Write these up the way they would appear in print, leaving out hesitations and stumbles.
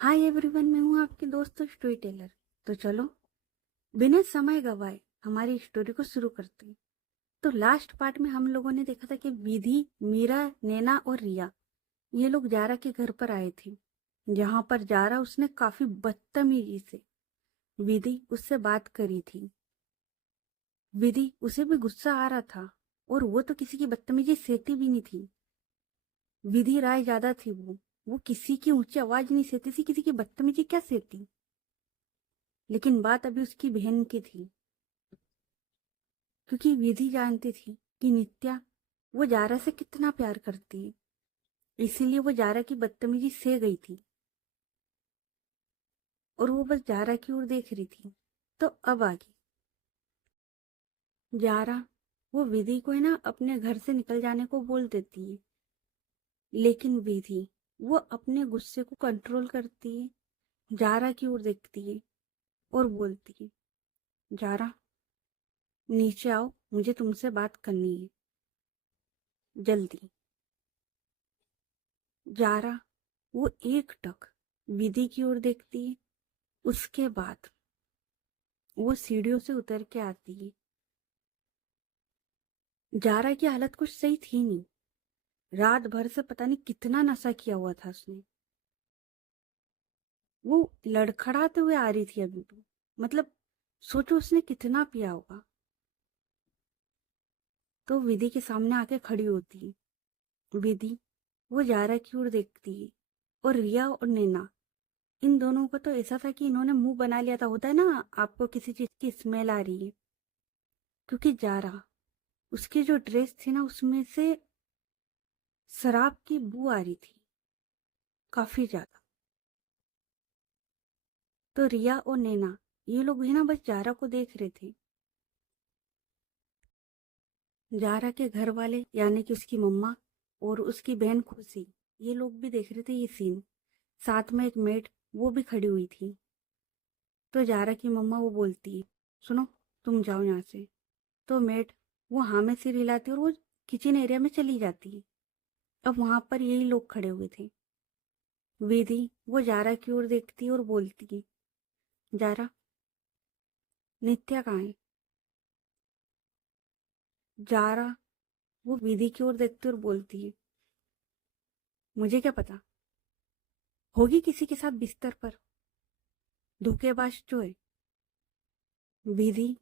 Hi everyone, मैं हूँ आपकी दोस्त स्टोरी टेलर। तो चलो बिना समय गवाए हमारी स्टोरी को शुरू करते हैं। तो लास्ट पार्ट में हम लोगों ने देखा था कि विधि, मीरा, नैना और रिया ये लोग जारा के घर पर आए थे, जहाँ पर जारा उसने काफी बदतमीजी से विधि उससे बात करी थी। विधि उसे भी गुस्सा आ रहा था और वो तो किसी की बदतमीजी सहती भी नहीं थी। विधि राय ज्यादा थी, वो किसी की ऊंची आवाज नहीं सहती थी, किसी की बदतमीजी क्या सहती। लेकिन बात अभी उसकी बहन की थी, क्योंकि विधि जानती थी कि नित्या वो जारा से कितना प्यार करती है। इसीलिए वो जारा की बदतमीजी सह गई थी और वो बस जारा की ओर देख रही थी। तो अब आगे जारा वो विधि को है ना अपने घर से निकल जाने को बोल देती है, लेकिन विधि वो अपने गुस्से को कंट्रोल करती है, जारा की ओर देखती है और बोलती है, जारा नीचे आओ, मुझे तुमसे बात करनी है जल्दी। जारा वो एक टक विधि की ओर देखती है, उसके बाद वो सीढ़ियों से उतर के आती है। जारा की हालत कुछ सही थी नहीं, रात भर से पता नहीं कितना नशा किया हुआ था उसने। वो लड़खड़ाते हुए आ रही थी अभी तो, मतलब सोचो उसने कितना पिया होगा। तो विधि के सामने आके खड़ी होती है। विधि वो जारा की ओर देखती है और रिया और नैना, इन दोनों को तो ऐसा था कि इन्होंने मुंह बना लिया था। होता है ना, आपको किसी चीज की स्मेल आ रही है, क्योंकि जारा उसकी जो ड्रेस थी ना उसमें से शराब की बू आ रही थी काफी ज्यादा। तो रिया और नैना ये लोग भी ना बस जारा को देख रहे थे। जारा के घर वाले यानी कि उसकी मम्मा और उसकी बहन खुशी, ये लोग भी देख रहे थे ये सीन। साथ में एक मेड वो भी खड़ी हुई थी। तो जारा की मम्मा वो बोलती है, सुनो तुम जाओ यहाँ से। तो मेड वो हाँ में सिर हिलाती और वो किचन एरिया में चली जाती है। अब वहां पर यही लोग खड़े हुए थे। विधि वो जारा की ओर देखती और बोलती है, जारा नित्या कहाँ है। जारा वो विधि की ओर देखती और बोलती है, मुझे क्या पता, होगी किसी के साथ बिस्तर पर, धोखेबाज जो है। विधि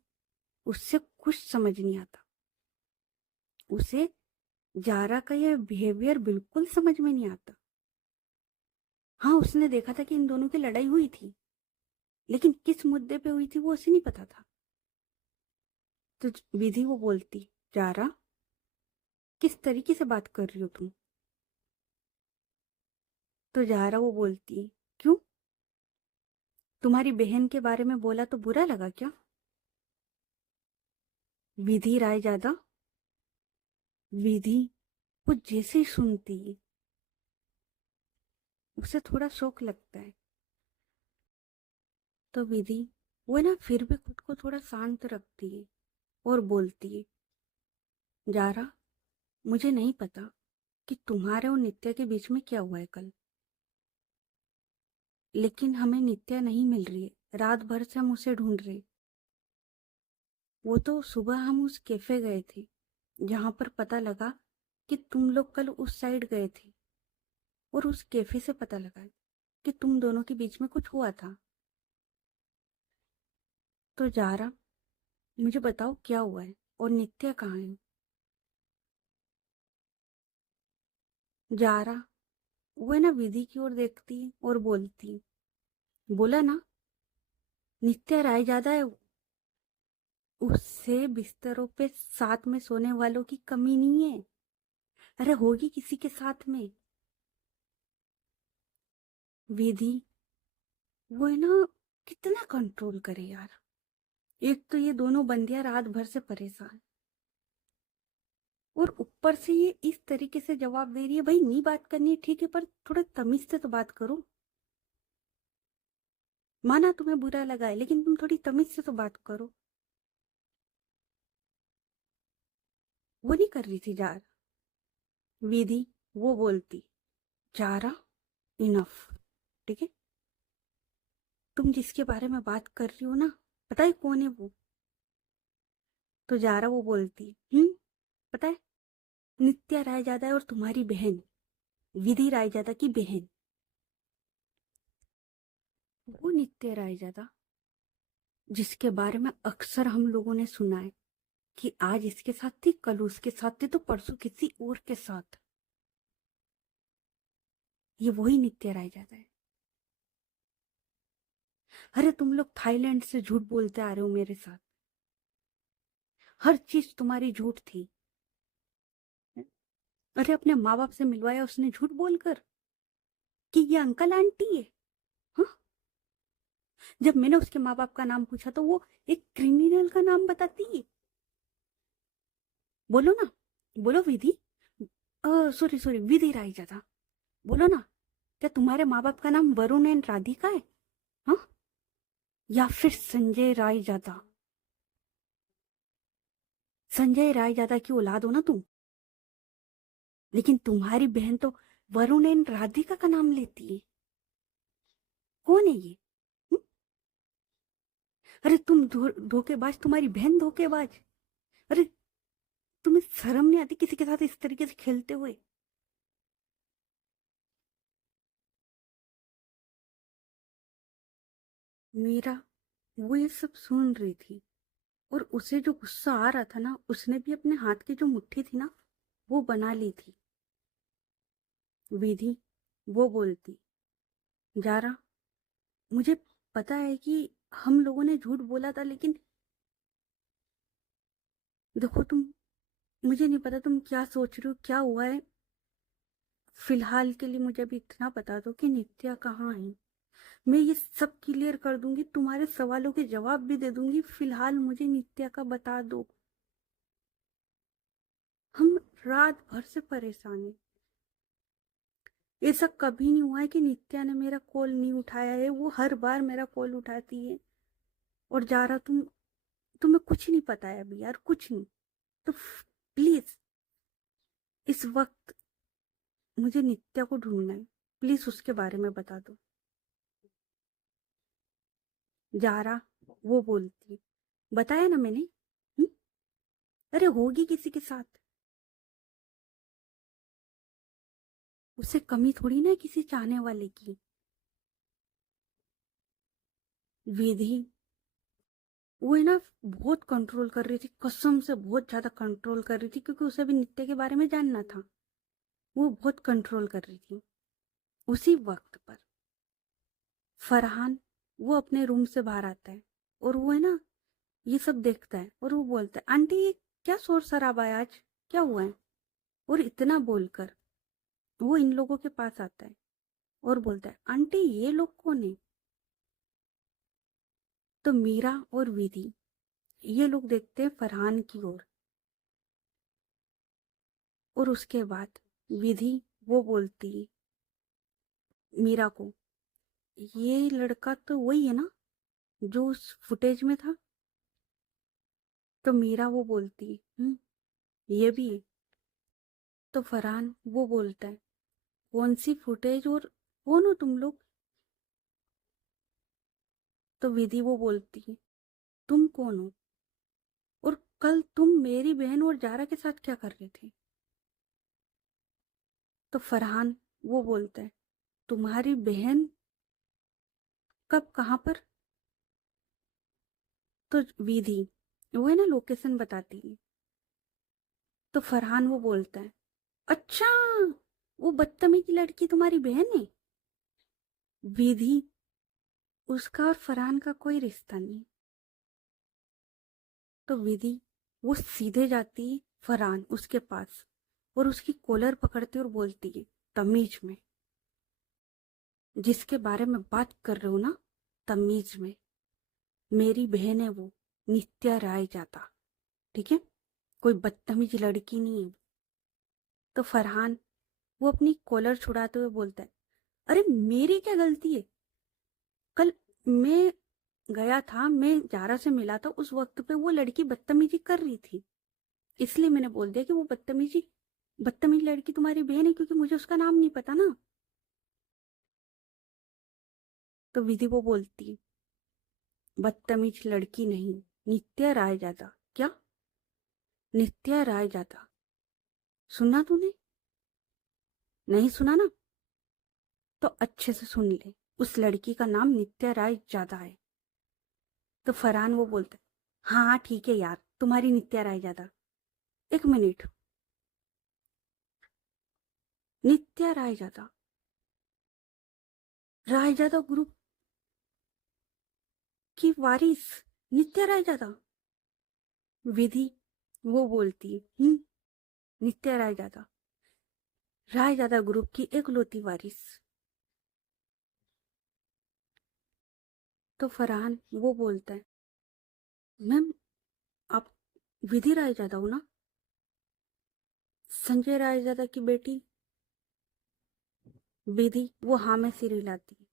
उससे कुछ समझ नहीं आता, उसे जारा का यह बिहेवियर बिल्कुल समझ में नहीं आता। हाँ, उसने देखा था कि इन दोनों की लड़ाई हुई थी, लेकिन किस मुद्दे पे हुई थी वो उसे नहीं पता था। तो विधि वो बोलती, जारा किस तरीके से बात कर रही हो तुम। तो जारा वो बोलती, क्यों, तुम्हारी बहन के बारे में बोला तो बुरा लगा क्या। विधि राय ज्यादा, विधि वो जैसे ही सुनती है उसे थोड़ा शौक लगता है। तो विधि वो ना फिर भी खुद को थोड़ा शांत रखती है और बोलती है, जारा मुझे नहीं पता कि तुम्हारे और नित्या के बीच में क्या हुआ है कल, लेकिन हमें नित्या नहीं मिल रही है, रात भर से हम उसे ढूंढ रहे। वो तो सुबह हम उस कैफे गए थे जहां पर पता लगा कि तुम लोग कल उस साइड गए थे, और उस कैफे से पता लगा कि तुम दोनों के बीच में कुछ हुआ था। तो जारा मुझे बताओ क्या हुआ है और नित्या कहाँ है। जारा वो है ना विधि की ओर देखती और बोलती, बोला ना, नित्या राय ज्यादा है, उससे बिस्तरों पे साथ में सोने वालों की कमी नहीं है। अरे होगी किसी के साथ में। विधि वो है ना कितना कंट्रोल करे यार। एक तो ये दोनों बंदियां रात भर से परेशान, और ऊपर से ये इस तरीके से जवाब दे रही है, भाई नहीं बात करनी है ठीक है, पर थोड़ा तमीज से तो बात करो। माना तुम्हें बुरा लगा है, लेकिन तुम थोड़ी तमीज से तो बात करो। वो नहीं कर रही थी जार। विधि वो बोलती, जारा इनफ, ठीक है, जिसके बारे में बात कर रही हो ना, पता है कौन है वो? तो जारा वो बोलती, पता है, नित्या रायजादा और तुम्हारी बहन विधि रायजादा की बहन, वो नित्या रायजादा जिसके बारे में अक्सर हम लोगों ने सुना है कि आज इसके साथ थी, कल उसके साथ थी, तो परसों किसी और के साथ। ये वही नित्या रायजादा है। अरे तुम लोग थाईलैंड से झूठ बोलते आ रहे हो मेरे साथ, हर चीज तुम्हारी झूठ थी। अरे अपने माँ बाप से मिलवाया उसने झूठ बोलकर कि ये अंकल आंटी है। हाँ? जब मैंने उसके माँ बाप का नाम पूछा तो वो एक क्रिमिनल का नाम बताती है। बोलो ना, बोलो विधि, सॉरी सॉरी, विधि रायजादा, बोलो ना, क्या तुम्हारे माँ बाप का नाम वरुण एंड राधिका है? हाँ? या फिर संजय रायजादा? संजय रायजादा की औलाद हो ना तुम, लेकिन तुम्हारी बहन तो वरुण एंड राधिका का नाम लेती है। कौन है ये? हुँ? अरे तुम धोखेबाज, तुम्हारी बहन धोखेबाज। अरे तुम्हें शर्म नहीं आती किसी के साथ इस तरीके से खेलते हुए? मीरा वो ये सब सुन रही थी, और उसे जो गुस्सा आ रहा था ना, उसने भी अपने हाथ की जो मुट्ठी थी ना, वो बना ली थी। विधि वो बोलती, जारा, मुझे पता है कि हम लोगों ने झूठ बोला था, लेकिन देखो तुम, मुझे नहीं पता तुम क्या सोच रहे हो, क्या हुआ है। फिलहाल के लिए मुझे अभी इतना बता दो कि नित्या कहाँ है। मैं ये सब क्लियर कर दूंगी, तुम्हारे सवालों के जवाब भी दे दूंगी। फिलहाल मुझे नित्या का बता दो। हम रात भर से परेशान हैं। ऐसा कभी नहीं हुआ है कि नित्या ने मेरा कॉल नहीं उठाया है, वो हर बार मेरा कॉल उठाती है। और जारा तुम्हें कुछ नहीं पता है अभी यार, कुछ नहीं। तो प्लीज इस वक्त मुझे नित्या को ढूंढना है, प्लीज उसके बारे में बता दो। जारा वो बोलती, बताया ना मैंने। हुँ? अरे होगी किसी के साथ, उससे कमी थोड़ी ना है किसी चाहने वाले की। विधि वो है ना, बहुत कंट्रोल कर रही थी, कसम से बहुत ज्यादा कंट्रोल कर रही थी, क्योंकि उसे भी नित्य के बारे में जानना था। वो बहुत कंट्रोल कर रही थी। उसी वक्त पर फरहान वो अपने रूम से बाहर आता है, और वो है ना, ये सब देखता है, और वो बोलता है, आंटी ये क्या शोर शराबा है आज, क्या हुआ है? और इतना बोलकर वो इन लोगों के पास आता है और बोलता है, आंटी ये लोग कौन है? तो मीरा और विधि ये लोग देखते हैं फरहान की ओर, और उसके बाद विधि वो बोलती मीरा को, ये लड़का तो वही है ना जो उस फुटेज में था? तो मीरा वो बोलती, ये भी है। तो फरहान वो बोलता है, कौन सी फुटेज और कौन हो तुम लोग? तो विधि वो बोलती है, तुम कौन हो, और कल तुम मेरी बहन और जारा के साथ क्या कर रहे थे? तो फरहान वो बोलता है, तुम्हारी बहन कब कहाँ पर? तो विधि वो है ना लोकेशन बताती है। तो फरहान वो बोलता है, अच्छा, वो बदतमीज लड़की तुम्हारी बहन है? विधि उसका और फरहान का कोई रिश्ता नहीं। तो विधि वो सीधे जाती है फरहान उसके पास, और उसकी कॉलर पकड़ती और बोलती है तमीज में, जिसके बारे में बात कर रहे हो ना, तमीज में। मेरी बहन है वो, नित्या राय जाता, ठीक है? कोई बदतमीज लड़की नहीं है। तो फरहान वो अपनी कॉलर छुड़ाते हुए बोलता है, अरे मेरी क्या गलती है? कल मैं गया था, मैं जारा से मिला था, उस वक्त पे वो लड़की बदतमीजी कर रही थी, इसलिए मैंने बोल दिया कि वो बदतमीज लड़की तुम्हारी बहन है, क्योंकि मुझे उसका नाम नहीं पता ना। तो विधि वो बोलती है, बदतमीज लड़की नहीं, नित्या राय जादा। क्या? नित्या राय जादा। सुना तूने? नहीं सुना ना? तो अच्छे से सुन ले। उस लड़की का नाम नित्या राय जादा है। तो फरहान वो बोलता है, हाँ हाँ ठीक है यार, तुम्हारी नित्या राय जादा। एक मिनट। नित्या राय जादा, राय जादा ग्रुप की वारिस नित्या राय जादा। विधि वो बोलती, नित्या राय जादा, राय जादा ग्रुप की एकलौती वारिस। तो फरहान वो बोलता है, मैम आप विधि राय जादा हो ना, संजय राय जादा की बेटी। विधि वो हाँ में सिर हिलाती है।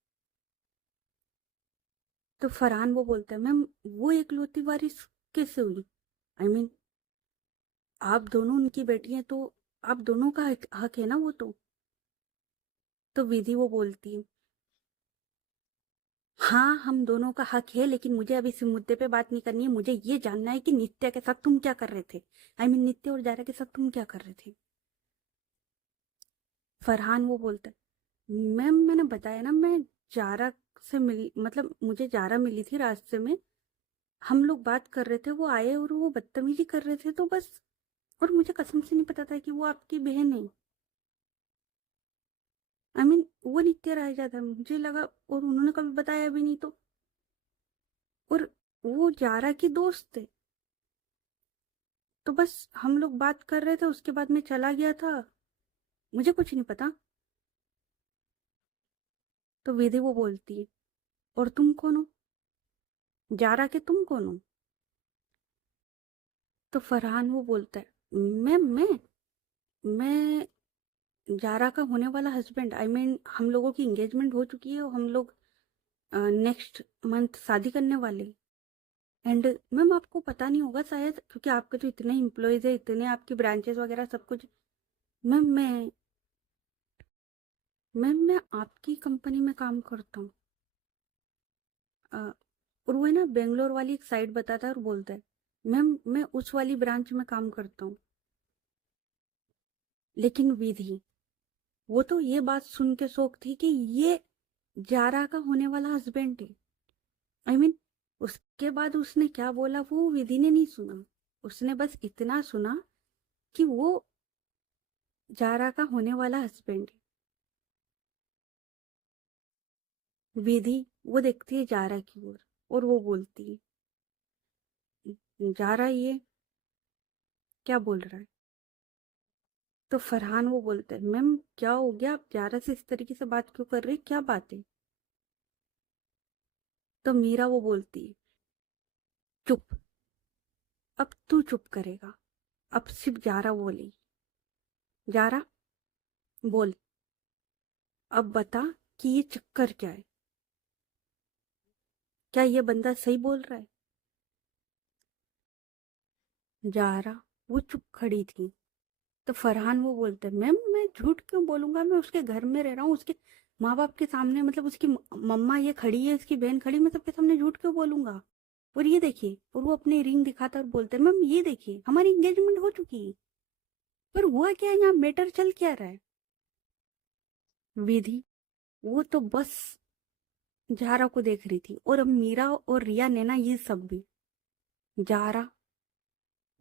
तो फरहान वो बोलता है, मैम वो एकलौती वारिस कैसे हुई? आई मीन आप दोनों उनकी बेटी हैं, तो आप दोनों का हक है ना वो तो। तो विधि वो बोलती है, हाँ हम दोनों का हक है, लेकिन मुझे अब इस मुद्दे पे बात नहीं करनी है। मुझे ये जानना है कि नित्या के साथ तुम क्या कर रहे थे। आई मीन नित्या और जारा के साथ तुम क्या कर रहे थे। फरहान वो बोलता है, मैम मैंने बताया ना, मैं जारा से मिली, मतलब मुझे जारा मिली थी रास्ते में। हम लोग बात कर रहे थे, वो आए और वो बदतमीजी कर रहे थे, तो बस। और मुझे कसम से नहीं पता था कि वो आपकी बहन है। आई मीन वो नित्या राय जाता, मुझे लगा, और उन्होंने कभी बताया भी नहीं तो। और वो जारा की दोस्त थे, तो बस हम लोग बात कर रहे थे, उसके बाद मैं चला गया था। मुझे कुछ नहीं पता। तो विधि वो बोलती है, और तुम कौन हो? जारा के तुम कौन हो? तो फरहान वो बोलता है, मैं जारा का होने वाला हस्बैंड। आई मीन हम लोगों की एंगेजमेंट हो चुकी है और हम लोग नेक्स्ट मंथ शादी करने वाले। एंड मैम आपको पता नहीं होगा शायद, क्योंकि आपके तो इतने एम्प्लॉयज है, इतने आपकी ब्रांचेस वगैरह सब कुछ। मैम मैं आपकी कंपनी में काम करता हूँ। और वो है ना बेंगलोर वाली एक साइट बताता है और बोलता है, मैम मैं उस वाली ब्रांच में काम करता हूँ। लेकिन विधि वो तो ये बात सुन के शौक थी कि ये जारा का होने वाला हस्बैंड है। आई मीन उसके बाद उसने क्या बोला वो विधि ने नहीं सुना। उसने बस इतना सुना कि वो जारा का होने वाला हस्बैंड है। विधि वो देखती है जारा की ओर और वो बोलती है, जारा ये क्या बोल रहा है? तो फरहान वो बोलता है, मैम क्या हो गया, आप जारा से इस तरीके से बात क्यों कर रहे हैं, क्या बात है? तो मीरा वो बोलती है, चुप, अब तू चुप करेगा। अब सिर्फ जारा बोली। जारा बोल, अब बता कि ये चक्कर क्या है, क्या ये बंदा सही बोल रहा है? जारा वो चुप खड़ी थी। तो फरहान वो बोलते हैं, मैम मैं झूठ क्यों बोलूंगा, मैं उसके घर में रह रहा हूँ, उसके माँ बाप के सामने, मतलब उसकी मम्मा ये खड़ी है, उसकी बहन खड़ी, मैं सबके सामने झूठ क्यों बोलूंगा? और ये देखिए, और वो अपनी रिंग दिखाता और बोलते हैं, मैम ये देखिए हमारी एंगेजमेंट हो चुकी है। पर हुआ क्या है, यहाँ मैटर चल क्या रहा है? विधि वो तो बस जारा को देख रही थी, और अब मीरा और रिया नैना ये सब भी। जारा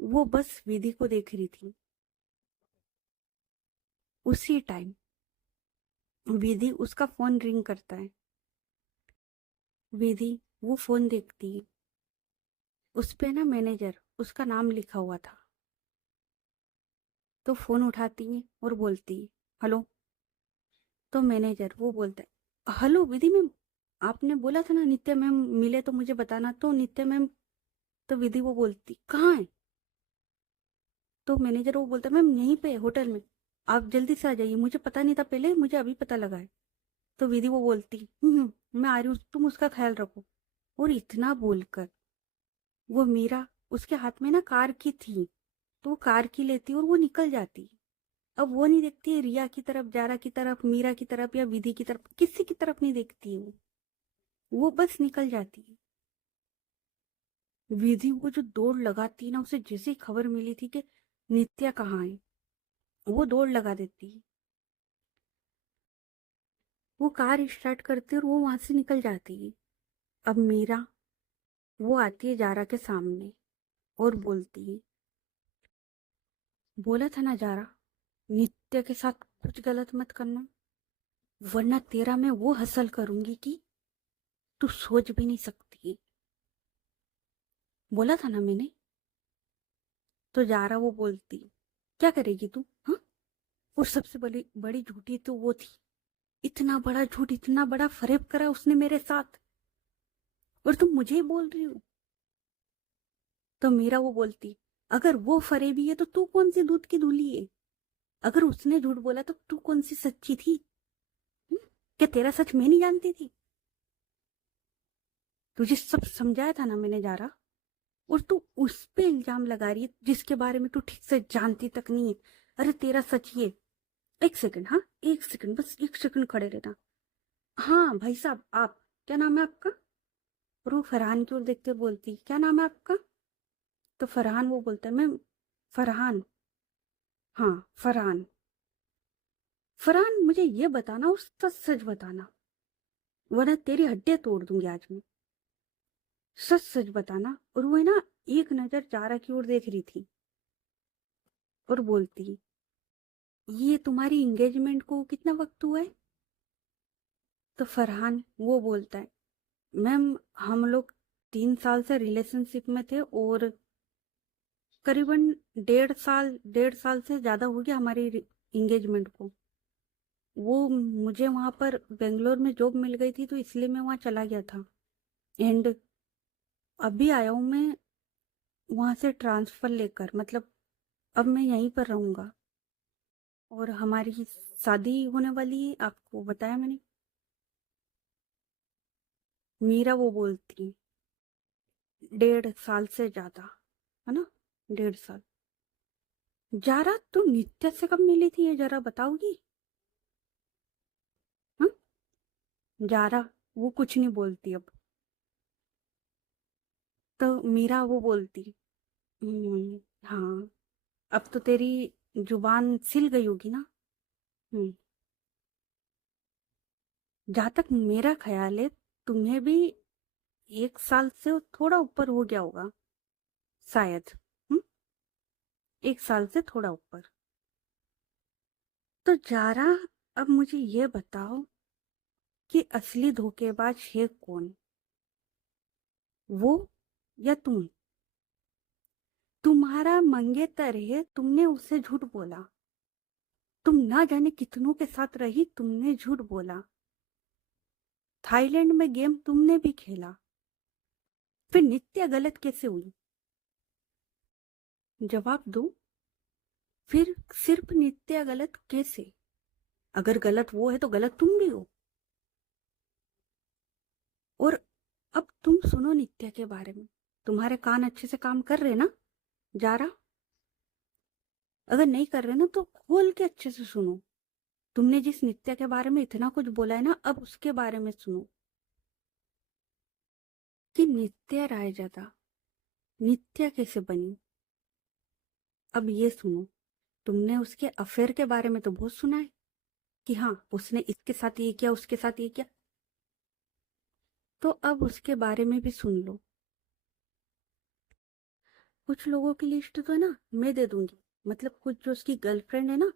वो बस विधि को देख रही थी। उसी टाइम विधि उसका फोन रिंग करता है। विधि वो फोन देखती है, उस पे ना मैनेजर उसका नाम लिखा हुआ था। तो फोन उठाती है और बोलती है, हेलो। तो मैनेजर वो बोलता है, हेलो विधि मैम, आपने बोला था ना नित्या मैम मिले तो मुझे बताना। तो नित्या मैम, तो विधि वो बोलती, कहाँ है? तो मैनेजर वो बोलता है, मैम यहीं पे होटल में, आप जल्दी से आ जाइए, मुझे पता नहीं था पहले, मुझे अभी पता लगा है। तो विधि वो बोलती, मैं आ रही हूँ, तुम उसका ख्याल रखो। और इतना बोलकर वो मीरा, उसके हाथ में ना कार की थी, तो वो कार की लेती और वो निकल जाती। अब वो नहीं देखती है रिया की तरफ, जारा की तरफ, मीरा की तरफ या विधि की तरफ, किसी की तरफ नहीं देखती है वो बस निकल जाती है। विधि वो जो दौड़ लगाती ना, उसे जैसे ही खबर मिली थी कि नित्या कहाँ है, वो दौड़ लगा देती। वो कार स्टार्ट करती और वो वहां से निकल जाती। अब मीरा, वो आती है जारा के सामने और बोलती है, बोला था ना जारा, नित्य के साथ कुछ गलत मत करना, वरना तेरा मैं वो हसल करूंगी कि तू सोच भी नहीं सकती। बोला था ना मैंने। तो जारा वो बोलती, क्या करेगी तू, हाँ? और सबसे बड़ी बड़ी झूठी तो वो थी। इतना बड़ा झूठ, इतना बड़ा फरेब करा उसने मेरे साथ, और तुम मुझे ही बोल रही हो। तो मीरा वो बोलती, अगर वो फरेबी है तो तू कौन सी दूध की धूली है? अगर उसने झूठ बोला तो तू कौन सी सच्ची थी? हम्म? क्या तेरा सच मैं नहीं जानती थी? तुझे सब समझाया था ना मैंने जारा, और तू उस पे इल्जाम लगा रही है जिसके बारे में तू ठीक से जानती तक नहीं है। अरे तेरा सच ये। एक सेकंड, हाँ, एक सेकंड, बस एक सेकंड खड़े रहना। हाँ भाई साहब, आप, क्या नाम है आपका? और वो फरहान की ओर देखते हुए बोलती, क्या नाम है आपका? तो फरहान वो बोलता है, मैं फरहान। हाँ, फरहान। फरहान, मुझे ये बताना और सच सच बताना, वरना तेरी हड्डियां तोड़ दूंगी आज मैं। सच सच बताना। और वो है ना, एक नजर जारा की ओर देख रही थी और बोलती, ये तुम्हारी एंगेजमेंट को कितना वक्त हुआ है? तो फरहान वो बोलता है, मैम, हम लोग 3 साल से रिलेशनशिप में थे, और करीबन 1.5 साल से ज्यादा हो गया हमारी एंगेजमेंट को। वो मुझे वहां पर बेंगलोर में जॉब मिल गई थी, तो इसलिए मैं वहां चला गया था। एंड अभी आया हूँ मैं वहां से ट्रांसफर लेकर, मतलब अब मैं यहीं पर रहूंगा, और हमारी शादी होने वाली है, आपको बताया मैंने। मीरा वो बोलती, 1.5 साल से ज्यादा, है ना, 1.5 साल। जारा, तुम नित्या से कब मिली थी, ये जरा बताओगी? हाँ? जारा वो कुछ नहीं बोलती अब। तो मीरा वो बोलती, हाँ, अब तो तेरी जुबान सिल गई होगी ना। हम्म। जहां तक मेरा ख्याल है, तुम्हें भी 1 साल से थोड़ा ऊपर हो गया होगा शायद। हम्म। 1 साल से थोड़ा ऊपर। तो जारा, अब मुझे ये बताओ कि असली धोखेबाज है कौन, वो या तुम? तुम्हारा मंगेतर है, तुमने उससे झूठ बोला। तुम ना जाने कितनों के साथ रही, तुमने झूठ बोला। थाईलैंड में गेम तुमने भी खेला। फिर नित्या गलत कैसे हुई? जवाब दो। फिर सिर्फ नित्या गलत कैसे? अगर गलत वो है तो गलत तुम भी हो। और अब तुम सुनो नित्या के बारे में। तुम्हारे कान अच्छे से काम कर रहे ना, जारा? अगर नहीं कर रहे ना तो खोल के अच्छे से सुनो। तुमने जिस नित्या के बारे में इतना कुछ बोला है ना, अब उसके बारे में सुनो। कि नित्या रायजादा नित्या कैसे बनी। अब ये सुनो। तुमने उसके अफेयर के बारे में तो बहुत सुना है, कि हाँ, उसने इसके साथ ये किया, उसके साथ ये किया। तो अब उसके बारे में भी सुन लो। कुछ लोगों की लिस्ट तो है ना, मैं दे दूंगी। मतलब कुछ जो उसकी गर्लफ्रेंड है ना,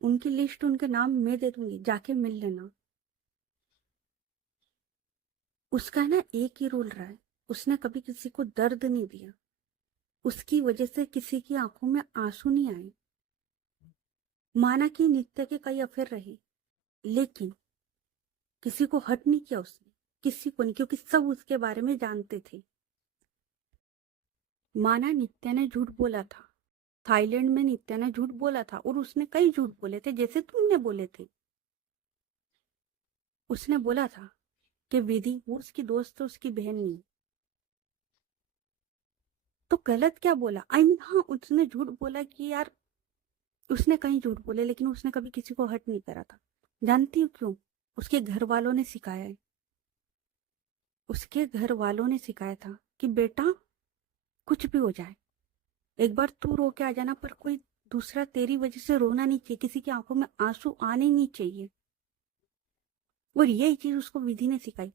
उनकी लिस्ट, उनके नाम मैं दे दूंगी, जाके मिल लेना। उसका है ना एक ही रूल रहा है, उसने कभी किसी को दर्द नहीं दिया। उसकी वजह से किसी की आंखों में आंसू नहीं आए। माना कि नित्य के कई अफेयर रहे, लेकिन किसी को हर्ट नहीं किया उसने, किसी को नहीं, क्योंकि सब उसके बारे में जानते थे। माना नित्या ने झूठ बोला था, थाईलैंड में नित्या ने झूठ बोला था, और उसने कई झूठ बोले थे जैसे तुमने बोले थे। उसने बोला था कि विधि वो उसकी दोस्त है, उसकी बहन नहीं। तो गलत क्या बोला? आई मीन, हाँ, उसने झूठ बोला कि यार, उसने कहीं झूठ बोले, लेकिन उसने कभी किसी को हर्ट नहीं करा था। जानती हो क्यों? उसके घर वालों ने सिखाया है। उसके घर वालों ने सिखाया था कि बेटा कुछ भी हो जाए, एक बार तू रो के आ जाना, पर कोई दूसरा तेरी वजह से रोना नहीं चाहिए, किसी की आंखों में आंसू आने नहीं चाहिए। और यही चीज उसको विधि ने सिखाई।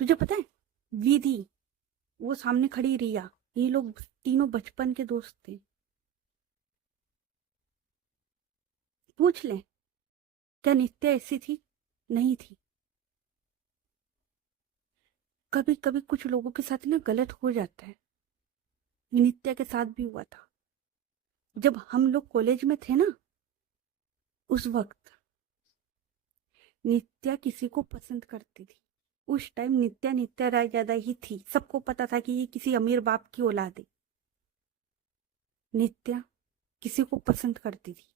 तुझे पता है, विधि, वो सामने खड़ी रिया, ये लोग तीनों बचपन के दोस्त थे। पूछ ले, क्या नित्या ऐसी थी? नहीं थी। कभी कभी कुछ लोगों के साथ ना गलत हो जाता है। नित्या के साथ भी हुआ था। जब हम लोग कॉलेज में थे ना, उस वक्त नित्या किसी को पसंद करती थी। उस टाइम नित्या नित्या राय ज्यादा ही थी, सबको पता था कि ये किसी अमीर बाप की औलाद है। नित्या किसी को पसंद करती थी,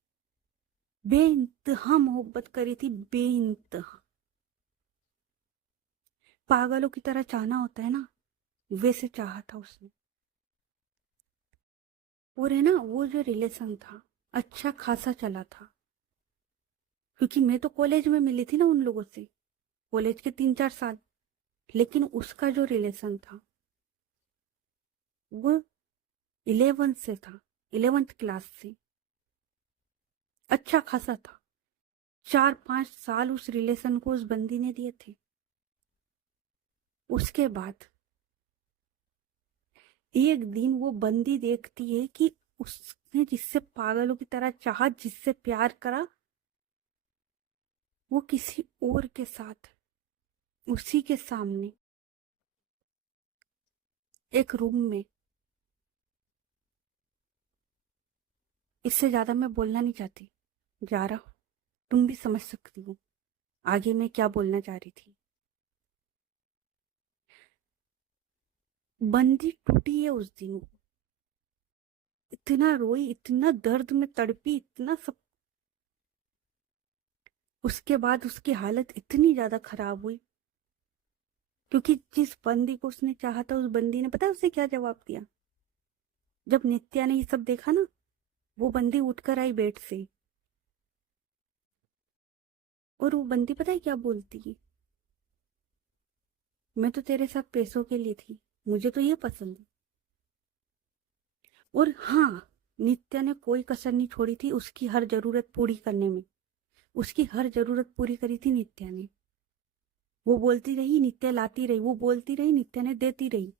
बेइंतहा मोहब्बत करी थी, बेइंतहा। पागलों की तरह चाहना होता है ना, वैसे चाहा था उसने। और है ना, वो जो रिलेशन था अच्छा खासा चला था, क्योंकि मैं तो कॉलेज में मिली थी ना उन लोगों से, कॉलेज के 3-4 साल। लेकिन उसका जो रिलेशन था वो 11 से था, 11th क्लास से। अच्छा खासा था। 4-5 साल उस रिलेशन को उस बंदी ने दिए थे। उसके बाद एक दिन वो बंदी देखती है कि उसने जिससे पागलों की तरह चाहा, जिससे प्यार करा, वो किसी और के साथ उसी के सामने एक रूम में। इससे ज्यादा मैं बोलना नहीं चाहती, जा रहा हूं। तुम भी समझ सकती हो आगे मैं क्या बोलना चाह रही थी। बंदी टूटी है उस दिन। वो इतना रोई, इतना दर्द में तड़पी, इतना सब। उसके बाद उसकी हालत इतनी ज्यादा खराब हुई, क्योंकि जिस बंदी को उसने चाहा था, उस बंदी ने पता है उसे क्या जवाब दिया? जब नित्या ने ये सब देखा ना, वो बंदी उठकर आई बेड से, और वो बंदी पता है क्या बोलती है? मैं तो तेरे साथ पैसों के लिए थी, मुझे तो ये पसंद है। और हाँ, नित्या ने कोई कसर नहीं छोड़ी थी उसकी हर जरूरत पूरी करने में। उसकी हर जरूरत पूरी करी थी नित्या ने। वो बोलती रही, नित्या लाती रही, वो बोलती रही, नित्या ने देती रही।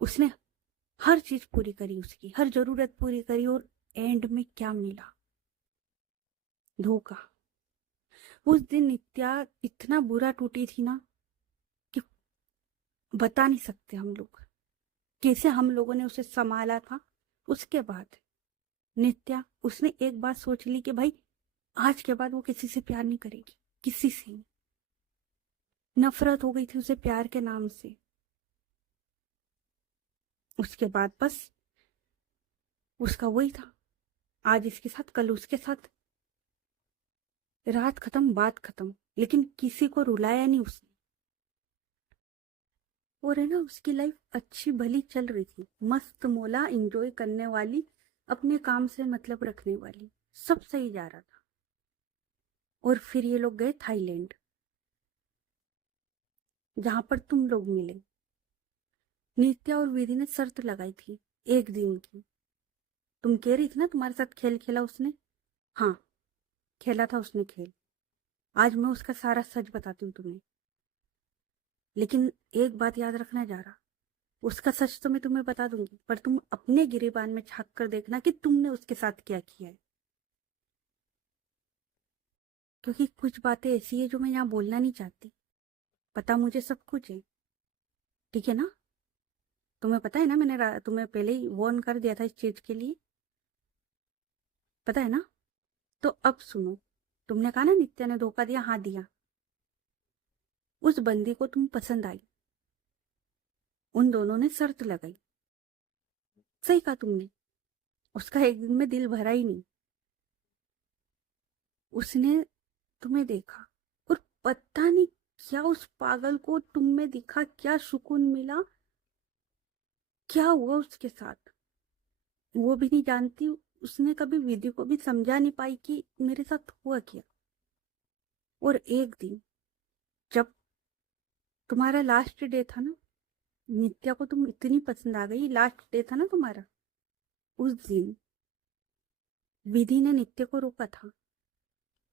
उसने हर चीज पूरी करी, उसकी हर जरूरत पूरी करी, और एंड में क्या मिला? धोखा। उस दिन नित्या इतना बुरा टूटी थी ना, कि बता नहीं सकते हम लोग कैसे हम लोगों ने उसे संभाला था। उसके बाद नित्या, उसने एक बात सोच ली कि भाई आज के बाद वो किसी से प्यार नहीं करेगी, किसी से नहीं। नफरत हो गई थी उसे प्यार के नाम से। उसके बाद बस उसका वही था, आज इसके साथ कल उसके साथ, रात खत्म बात खत्म, लेकिन किसी को रुलाया नहीं उसने। और है ना, उसकी लाइफ अच्छी भली चल रही थी, मस्त मोला एंजॉय करने वाली, अपने काम से मतलब रखने वाली, सब सही जा रहा था। और फिर ये लोग गए थाईलैंड, जहां पर तुम लोग मिले। नित्या और विधि ने शर्त लगाई थी, एक दिन की। तुम कह रही थी ना तुम्हारे साथ खेल खेला उसने। हाँ, खेला था उसने खेल। आज मैं उसका सारा सच बताती हूँ तुम्हें। लेकिन एक बात याद रखना जा रहा, उसका सच तो मैं तुम्हें बता दूंगी, पर तुम अपने गिरेबान में झांक कर देखना कि तुमने उसके साथ क्या किया है। क्योंकि कुछ बातें ऐसी है जो मैं यहाँ बोलना नहीं चाहती। पता मुझे सब कुछ है, ठीक है ना? तुम्हें पता है ना, मैंने तुम्हें पहले ही वार्न कर दिया था इस चीज के लिए, पता है ना? तो अब सुनो, तुमने कहा ना नित्या ने धोखा दिया, हाँ दिया। उस बंदी को तुम पसंद आई, उन दोनों ने शर्त लगाई। सही कहा तुमने, उसका एक दिन में दिल भरा ही नहीं। उसने तुम्हें देखा, और पता नहीं क्या उस पागल को तुम में दिखा, क्या सुकून मिला, क्या हुआ उसके साथ, वो भी नहीं जानती। उसने कभी विधि को भी समझा नहीं पाई कि मेरे साथ हुआ क्या। और एक दिन जब तुम्हारा लास्ट डे था ना, नित्या को तुम इतनी पसंद आ गई, लास्ट डे था ना तुम्हारा, उस दिन विधि ने नित्य को रोका था।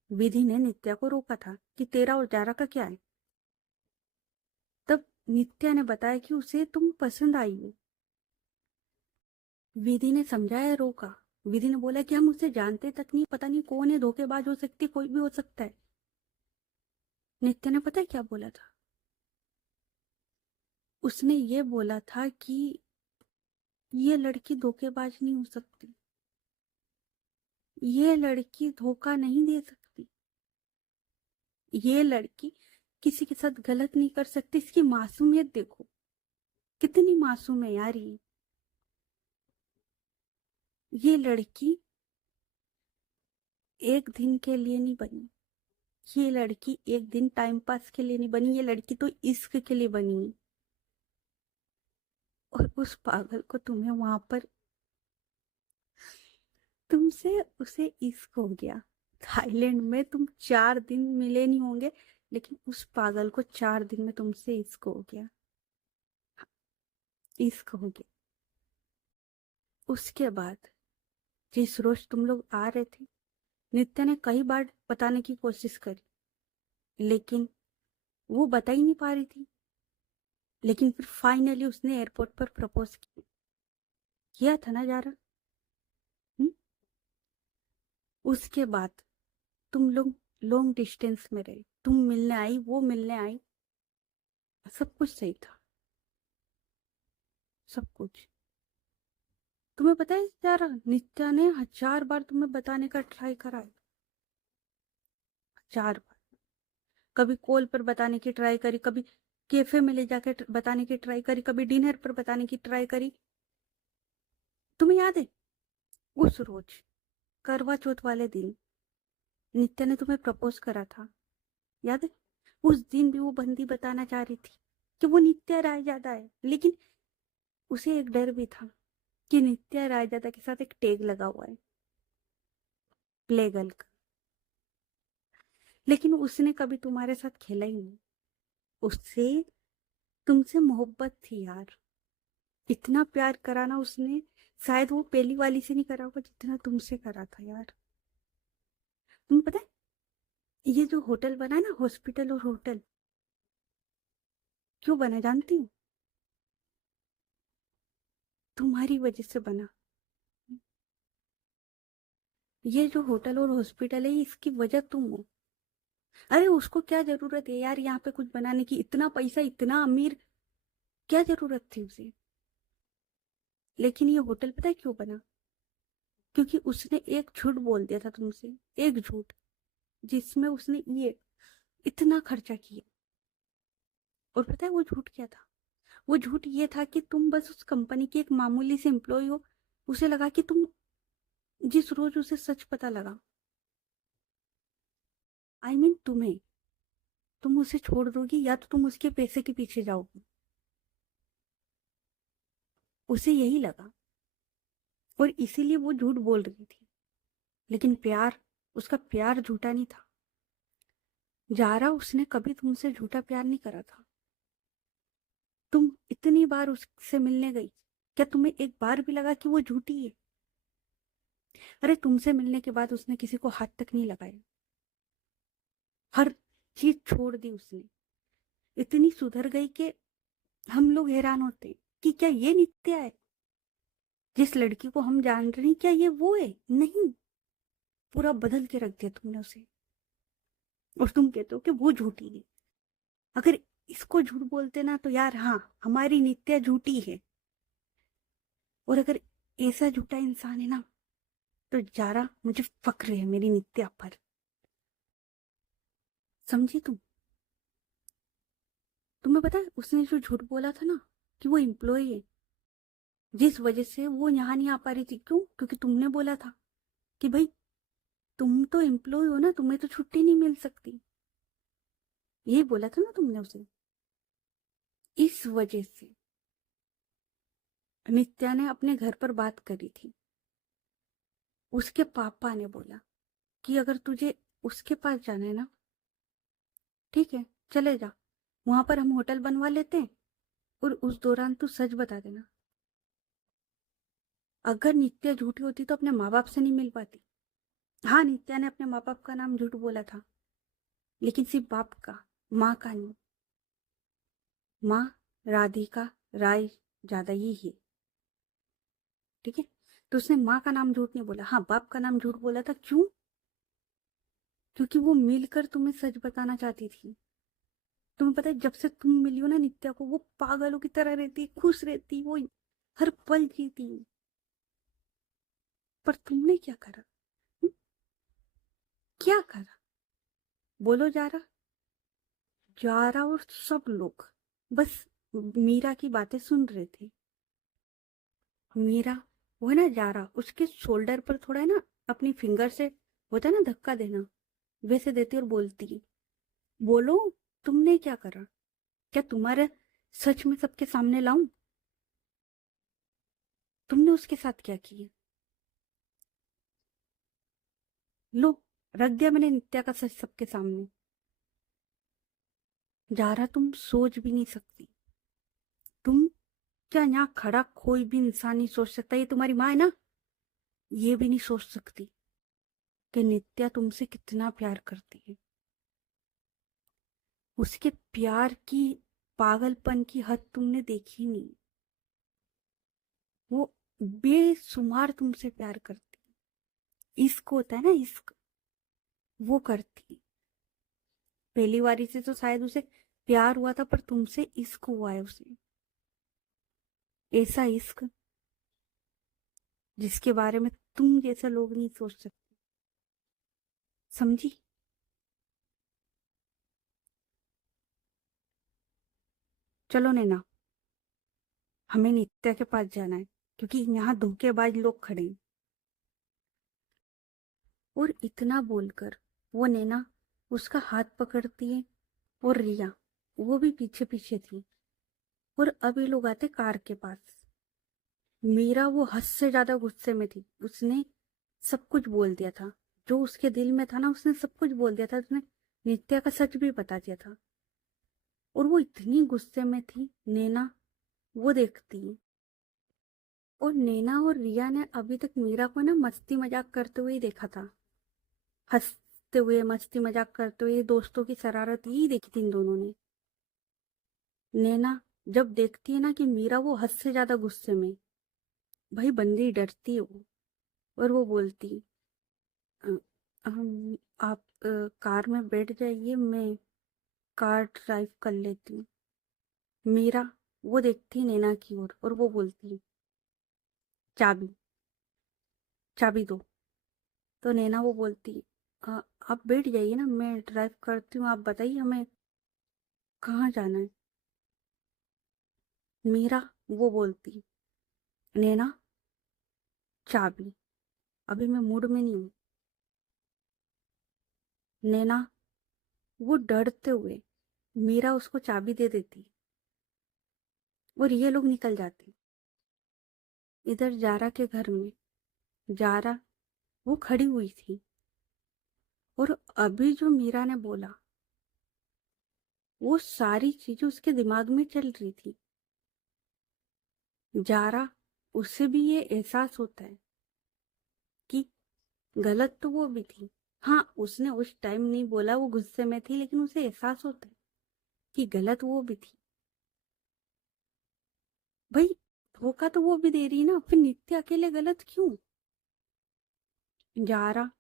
विधि ने नित्या को रोका था कि तेरा और जारा का क्या है। तब नित्या ने बताया कि उसे तुम पसंद आई हो। विधि ने समझाया, रोका। विधि ने बोला कि हम उसे जानते तक नहीं, पता नहीं कौन है, धोखेबाज हो सकती, कोई भी हो सकता है। नित्या ने पता है क्या बोला था? उसने ये बोला था कि ये लड़की धोखेबाज नहीं हो सकती, ये लड़की धोखा नहीं दे सकती, ये लड़की किसी के साथ गलत नहीं कर सकती। इसकी मासूमियत देखो, कितनी मासूम है यार ये लड़की एक दिन के लिए नहीं बनी, ये लड़की एक दिन टाइम पास के लिए नहीं बनी, ये लड़की तो इश्क के लिए बनी। और उस पागल को तुम्हें वहां पर, तुमसे उसे इश्क हो गया। थाईलैंड में तुम 4 दिन मिले नहीं होंगे, लेकिन उस पागल को 4 दिन में तुमसे इश्क हो गया, इश्क हो गया। उसके बाद जिस रोज तुम लोग आ रहे थे, नित्या ने कई बार बताने की कोशिश करी, लेकिन वो बता ही नहीं पा रही थी। लेकिन फिर फाइनली उसने एयरपोर्ट पर प्रपोज किया था ना जारा। हम्म? उसके बाद तुम लोग लॉन्ग डिस्टेंस में रहे, तुम मिलने आई, वो मिलने आई, सब कुछ सही था, सब कुछ। तुम्हें पता है जारा, नित्या ने 1000 बार तुम्हें बताने का ट्राई करा है, 1000 बार। कभी कॉल पर बताने की ट्राई करी, कभी कैफे में ले जाकर बताने की ट्राई करी, कभी डिनर पर बताने की ट्राई करी। तुम्हें याद है उस रोज करवा चौथ वाले दिन नित्या ने तुम्हें प्रपोज करा था, याद है? उस दिन भी वो बंदी बताना चाह रही थी कि वो नित्या रायजादा है, लेकिन उसे एक डर भी था कि नित्या रायजादा के साथ एक टैग लगा हुआ है, प्ले गर्ल का। लेकिन उसने कभी तुम्हारे साथ खेला ही नहीं, उससे तुमसे मोहब्बत थी यार, इतना प्यार करा ना उसने, शायद वो पहली वाली से नहीं करा होगा जितना तुमसे करा था यार। तुम्हें पता है ये जो होटल बना ना, हॉस्पिटल और होटल, क्यों बना जानती हूँ? तुम्हारी वजह से बना। ये जो होटल और हॉस्पिटल है, इसकी वजह तुम हो। अरे उसको क्या जरूरत है यार यहाँ पे कुछ बनाने की, इतना पैसा, इतना अमीर, क्या जरूरत थी उसे? लेकिन ये होटल पता है क्यों बना? क्योंकि उसने एक झूठ बोल दिया था तुमसे, एक झूठ, जिसमें उसने ये इतना खर्चा किया। और पता है वो झूठ क्या था? वो झूठ ये था कि तुम बस उस कंपनी की एक मामूली से एम्प्लॉय हो। उसे लगा कि तुम, जिस रोज उसे सच पता लगा, आई मीन तुम्हें, तुम उसे छोड़ दोगी या तो तुम उसके पैसे के पीछे जाओगी। उसे यही लगा और इसीलिए वो झूठ बोल रही थी। लेकिन प्यार, उसका प्यार झूठा नहीं था। जारा, उसने कभी तुमसे झूठा प्यार नहीं करा था। तुम इतनी बार उससे मिलने गई, क्या तुम्हें एक बार भी लगा कि वो झूठी है? अरे तुमसे मिलने के बाद उसने किसी को हाथ तक नहीं लगाया, हर चीज छोड़ दी उसने। इतनी सुधर गई कि हम लोग हैरान होते हैं कि क्या ये नित्या है? जिस लड़की को हम जान रहे हैं, क्या ये वो है? नहीं, पूरा बदल के रख दिया तुमने उसे। और तुम कहते हो कि वो झूठी है। अगर इसको झूठ बोलते ना तो यार, हाँ, हमारी नित्या झूठी है। और अगर ऐसा झूठा इंसान है ना, तो जारा, मुझे फक्र है मेरी नित्या पर। समझी तुम? तुम्हें पता है उसने जो झूठ बोला था ना कि वो एम्प्लॉय है, जिस वजह से वो यहाँ नहीं आ पा रही थी, क्यों? क्योंकि तुमने बोला था कि भाई तुम तो एम्प्लॉय हो ना, तुम्हें तो छुट्टी नहीं मिल सकती। यही बोला था ना तुमने उसे। इस वजह से नित्या ने अपने घर पर बात करी थी। उसके पापा ने बोला कि अगर तुझे उसके पास जाना है ना, ठीक है, चले जा, वहां पर हम होटल बनवा लेते हैं और उस दौरान तू सच बता देना। अगर नित्या झूठी होती तो अपने माँ बाप से नहीं मिल पाती। हाँ, नित्या ने अपने माँ बाप का नाम झूठ बोला था, लेकिन सिर्फ बाप का, माँ का नहीं। माँ राधिका राय ज्यादा ही है, ठीक है। तो उसने माँ का नाम झूठ नहीं बोला, हाँ बाप का नाम झूठ बोला था। क्यों? क्योंकि वो मिलकर तुम्हें सच बताना चाहती थी। तुम्हें पता है, जब से तुम मिली हो ना नित्या को, वो पागलों की तरह रहती, खुश रहती, वो हर पल जीती। पर तुमने क्या करा? हुँ? क्या करा? बोलो जारा। जारा और सब लोग बस मीरा की बातें सुन रहे थे। मीरा, वो है ना जारा, उसके शोल्डर पर थोड़ा है ना, अपनी फिंगर से होता है ना धक्का देना, वैसे देती और बोलती, बोलो तुमने क्या करा? क्या तुम्हारे सच में सबके सामने लाऊं? तुमने उसके साथ क्या किया? लो, रख दिया मैंने नित्या का सच सबके सामने। जारा, तुम सोच भी नहीं सकती। तुम क्या, यहाँ खड़ा कोई भी इंसान नहीं सोच सकता, ये तुम्हारी माँ है ना, ये भी नहीं सोच सकती कि नित्या तुमसे कितना प्यार करती है। उसके प्यार की पागलपन की हद तुमने देखी नहीं। वो बेशुमार तुमसे प्यार करती है। इश्क होता है ना, इश्क, वो करती। पहली बारी से तो शायद उसे प्यार हुआ था, पर तुमसे इश्क हुआ है उसे। ऐसा इश्क जिसके बारे में तुम जैसा लोग नहीं सोच सकते। समझी? चलो नैना, हमें नित्या के पास जाना है, क्योंकि यहाँ धोखेबाज लोग खड़े हैं। और इतना बोलकर वो नैना उसका हाथ पकड़ती है। और रिया, वो भी पीछे पीछे थी। और अब ये लोग आते कार के पास। मीरा वो हद से ज्यादा गुस्से में थी। उसने सब कुछ बोल दिया था, जो उसके दिल में था ना, उसने सब कुछ बोल दिया था। उसने नित्या का सच भी बता दिया था। और वो इतनी गुस्से में थी। नैना वो देखती है, और नैना और रिया ने अभी तक मीरा को ना मस्ती मजाक करते हुए ही देखा था। हंसते हुए, मस्ती मजाक करते हुए, दोस्तों की शरारत ही देखी थी इन दोनों ने। नैना जब देखती है ना कि मीरा वो हद से ज्यादा गुस्से में, भाई बंदी डरती है वो। और वो बोलती, "अ, आप कार में बैठ जाइए, मैं कार ड्राइव कर लेती हूँ।" मीरा वो देखती है नैना की ओर, और वो बोलती, चाबी, चाबी दो। तो नैना वो बोलती, "अ, आप बैठ जाइए ना, मैं ड्राइव करती हूँ, आप बताइए हमें कहाँ जाना है।" मीरा वो बोलती, नैना चाबी, अभी मैं मूड में नहीं हूँ। नैना वो डरते हुए, मीरा उसको चाबी दे देती, और ये लोग निकल जाते। इधर जारा के घर में जारा वो खड़ी हुई थी। और अभी जो मीरा ने बोला, वो सारी चीजें उसके दिमाग में चल रही थी। जारा, उससे भी ये एहसास होता है कि गलत तो वो भी थी। हाँ, उसने उस टाइम नहीं बोला, वो गुस्से में थी, लेकिन उसे एहसास होता है कि गलत वो भी थी। भाई, धोखा तो वो भी दे रही ना, फिर नित्य अकेले गलत क्यों? जारा,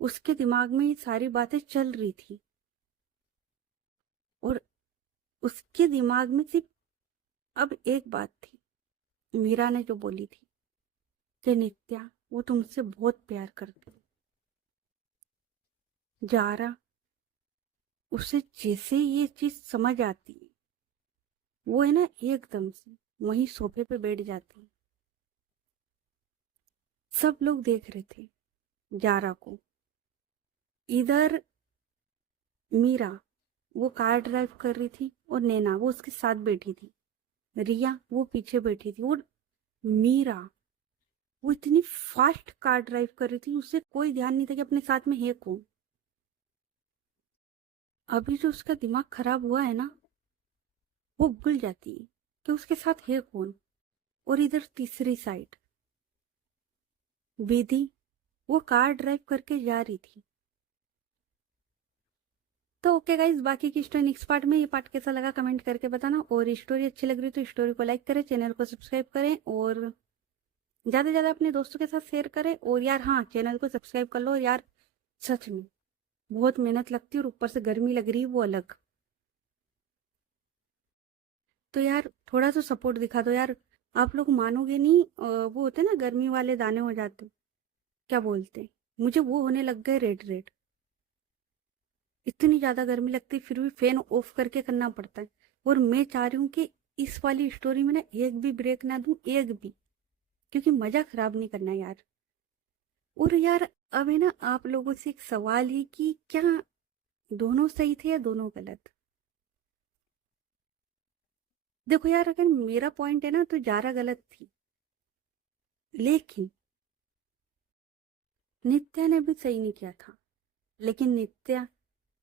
उसके दिमाग में ये सारी बातें चल रही थी। और उसके दिमाग में सिर्फ अब एक बात थी, मीरा ने जो बोली थी कि नित्या वो तुमसे बहुत प्यार करती है। जारा, उसे जैसे ये चीज समझ आती है, वो है ना एकदम से वहीं सोफे पे बैठ जाती है। सब लोग देख रहे थे जारा को। इधर मीरा वो कार ड्राइव कर रही थी, और नैना वो उसके साथ बैठी थी। रिया वो पीछे बैठी थी। और मीरा वो इतनी फास्ट कार ड्राइव कर रही थी, उससे कोई ध्यान नहीं था कि अपने साथ में है कौन। अभी जो उसका दिमाग खराब हुआ है ना, वो भूल जाती है कि उसके साथ है कौन। और इधर तीसरी साइड विधि, वो कार ड्राइव करके जा रही थी। तो ओके गाइज, बाकी की स्टोरी नेक्स्ट पार्ट में। ये पार्ट कैसा लगा कमेंट करके बताना, और स्टोरी अच्छी लग रही तो स्टोरी को लाइक करें, चैनल को सब्सक्राइब करें, और ज़्यादा से ज़्यादा अपने दोस्तों के साथ शेयर करें। और यार हाँ, चैनल को सब्सक्राइब कर लो यार, सच में बहुत मेहनत लगती है, और ऊपर से गर्मी लग रही है वो अलग। तो यार थोड़ा सा सपोर्ट दिखा दो यार। आप लोग मानोगे नहीं, वो होते ना गर्मी वाले दाने हो जाते, क्या बोलते हैं, मुझे वो होने लग गए रेड रेड। इतनी ज्यादा गर्मी लगती है, फिर भी फैन ऑफ करके करना पड़ता है। और मैं चाह रही हूँ कि इस वाली स्टोरी में ना एक भी ब्रेक ना दूं, एक भी, क्योंकि मजा खराब नहीं करना यार। और यार अब है ना, आप लोगों से एक सवाल है कि क्या दोनों सही थे या दोनों गलत। देखो यार, अगर मेरा पॉइंट है ना, तो जारा गलत थी, लेकिन नित्या ने भी सही नहीं किया था। लेकिन नित्या,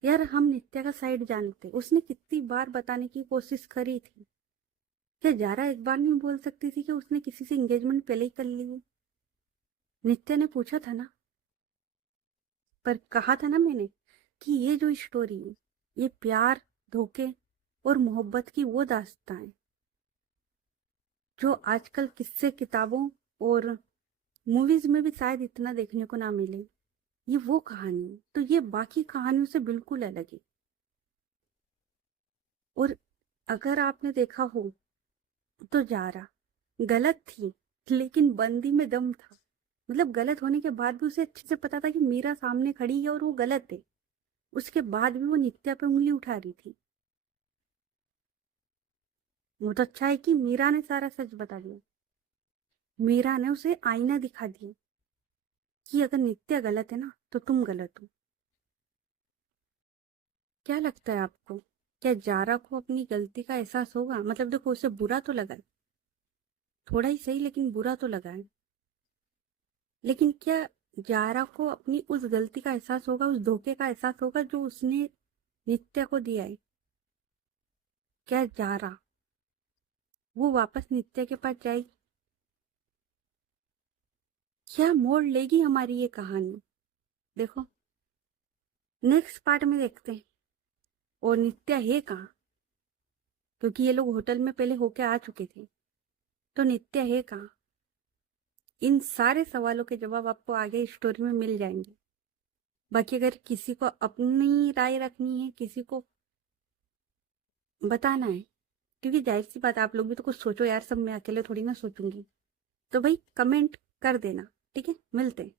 यार हम नित्या का साइड जानते, उसने कितनी बार बताने की कोशिश करी थी। क्या जारा एक बार नहीं बोल सकती थी कि उसने किसी से एंगेजमेंट पहले ही कर ली है। नित्या ने पूछा था ना, पर कहा था ना मैंने कि ये जो स्टोरी है, ये प्यार, धोखे और मोहब्बत की वो दास्तां है जो आजकल किस्से किताबों और मूवीज में भी शायद इतना देखने को ना मिले। ये वो कहानी है, तो ये बाकी कहानियों से बिल्कुल अलग है। और अगर आपने देखा हो तो जारा गलत थी, लेकिन बंदी में दम था। मतलब गलत होने के बाद भी उसे अच्छे से पता था कि मीरा सामने खड़ी है और वो गलत है, उसके बाद भी वो नित्या पे उंगली उठा रही थी। वो तो अच्छा है कि मीरा ने सारा सच बता दिया। मीरा ने उसे आईना दिखा दिया कि अगर नित्या गलत है ना, तो तुम गलत हो। क्या लगता है आपको, क्या जारा को अपनी गलती का एहसास होगा? मतलब देखो, उसे बुरा तो लगा है, थोड़ा ही सही लेकिन बुरा तो लगा है, लेकिन क्या जारा को अपनी उस गलती का एहसास होगा, उस धोखे का एहसास होगा जो उसने नित्या को दिया है? क्या जारा वो वापस नित्या के पास जाएगी? क्या मोड़ लेगी हमारी ये कहानी? देखो, नेक्स्ट पार्ट में देखते हैं। और नित्या है कहाँ, क्योंकि ये लोग होटल में पहले होके आ चुके थे, तो नित्या है कहाँ? इन सारे सवालों के जवाब आपको आगे स्टोरी में मिल जाएंगे। बाकी अगर किसी को अपनी राय रखनी है, किसी को बताना है, क्योंकि जाहिर सी बात, आप लोग भी तो कुछ सोचो यार, सब मैं अकेले थोड़ी ना सोचूंगी। तो भाई कमेंट कर देना, ठीक है? मिलते हैं।